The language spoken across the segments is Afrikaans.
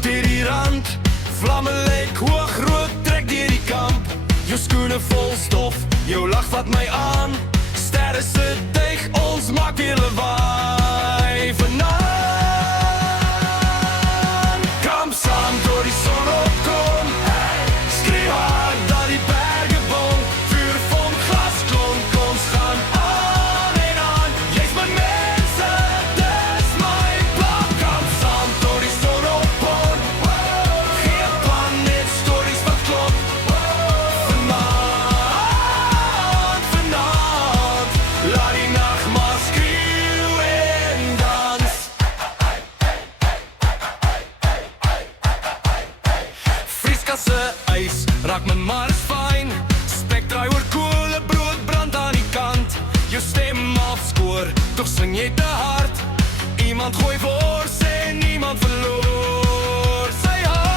Stap deur die rand, vlamme lyk hoog, rook trek deur die kamp. Jou skoene vol stof, jou lach vat my aan. Sterre se tuig, ons maak weer lawaai vanaand. Kom saam tot die son opkom, skreeu hard dat die berge bom. Vuur, vonk, glas, klonk, ons gaan aan en aan. Jy's my mense, dis my plan. Kom saam tot die son opkom, geen plan, net stories wat klop. Vanaand, laat die nacht maar skreeu en dans. Vrieskasse ys, raak my mars fyn. Spek draai oor koole, brood brand aan die kant. Jou stem afskoor, toch sing jy te hard. Iemand gooi wors en niemand verloor sy hart.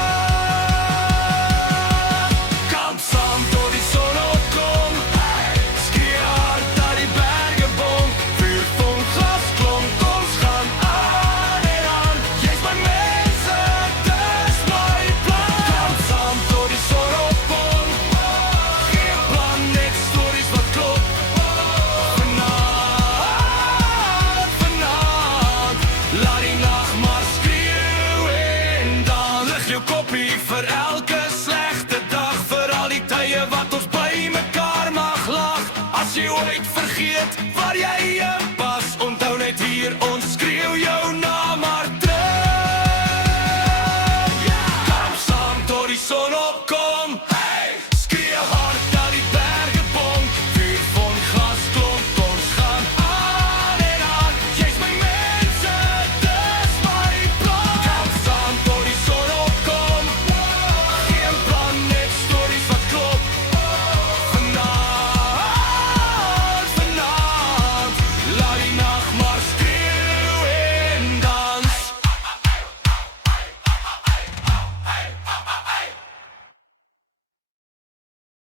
Kom saam tot die son opkom, skree hard dat die berge bom. Vuur, vonk, glas, klonk, ons gaan aan en aan. Jy's my mense, dis my plan. Kom saam tot die son opkom, geen plan, net stories wat klop. Vanaand, laat die nacht maar skreeu en dan. Lig jou koppie vir elke slegte dag, vir al die tye wat ons by mekaar mag lag. As jy ooit vergeet waar jy